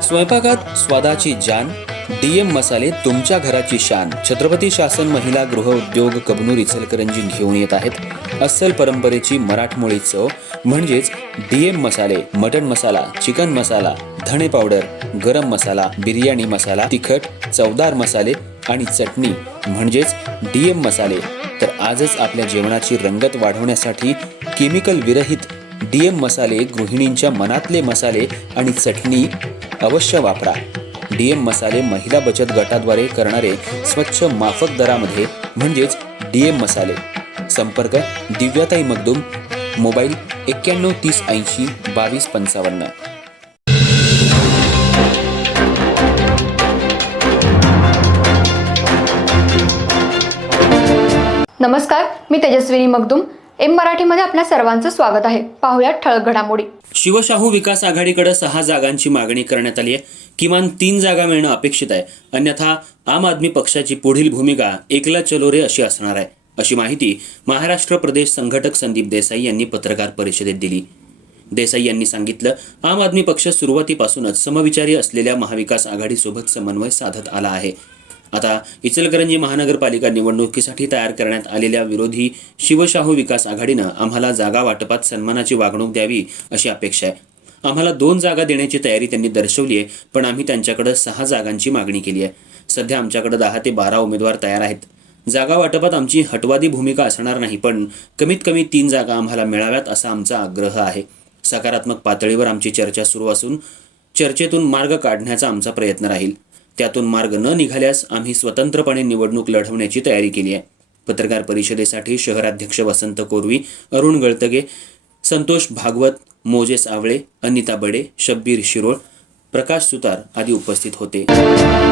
स्वयंपाकात स्वादाची जान, डीएम मसाले तुमच्या घराची शान. छत्रपती शासन महिला गृह उद्योग कबनूर इचलकरंजी घेऊन येत आहेत अस्सल परंपरेची मराठमोळी चव म्हणजेच डीएम मसाले. मटन मसाला, चिकन मसाला, धणे पावडर, गरम मसाला, बिर्याणी मसाला, तिखट चवदार मसाले आणि चटणी म्हणजेच डीएम मसाले. तर आजच आपल्या जेवणाची रंगत वाढवण्यासाठी केमिकल विरहित डीएम मसाले, गृहिणींच्या मनातले मसाले आणि चटणी अवश्य वापरा. डीएम मसाले महिला बचत गटाद्वारे करणारे स्वच्छ माफक दरामध्ये म्हणजेच डीएम मसाले. संपर्क दिव्याताई मगदूम, मोबाईल 91 30 80 22 55. नमस्कार, मी तेजस्विनी मगदूम. एम मराठीमध्ये आपल्या सर्वांचं स्वागत आहे. पाहूयात ठळक घडामोडी. शिवशाहू विकास आघाडीकडे 6 जागांची मागणी करण्यात आली आहे. किमान 3 जागा मिळणं अपेक्षित आहे, अन्यथा आम आदमी पक्षाची पुढील भूमिका एकला चलो रे अशी असणार आहे, अशी माहिती महाराष्ट्र प्रदेश संघटक संदीप देसाई यांनी पत्रकार परिषदेत दिली. देसाई यांनी सांगितलं, आम आदमी पक्ष सुरुवातीपासूनच समविचारी असलेल्या महाविकास आघाडीसोबत समन्वय साधत आला आहे. आता इचलकरंजी महानगरपालिका निवडणुकीसाठी तयार करण्यात आलेल्या विरोधी शिवशाहू विकास आघाडीनं आम्हाला जागा वाटपात सन्मानाची वागणूक द्यावी अशी अपेक्षा आहे. आम्हाला 2 जागा देण्याची तयारी त्यांनी दर्शवली आहे, पण आम्ही त्यांच्याकडे 6 जागांची मागणी केली आहे. सध्या आमच्याकडे 10 ते 12 उमेदवार तयार आहेत. जागा वाटपात आमची हटवादी भूमिका असणार नाही, पण कमीत कमी 3 जागा आम्हाला मिळाव्यात असा आमचा आग्रह आहे. सकारात्मक पातळीवर आमची चर्चा सुरू असून चर्चेतून मार्ग काढण्याचा आमचा प्रयत्न राहील. त्यातून मार्ग न निघाल्यास आम्ही स्वतंत्रपणे निवडणूक लढवण्याची तयारी केली आहे. पत्रकार परिषदेसाठी शहराध्यक्ष वसंत कोरवी, अरुण गळतगे, संतोष भागवत, मोजेस आवळे, अनिता बडे, शब्बीर शिरोळ, प्रकाश सुतार आदी उपस्थित होते.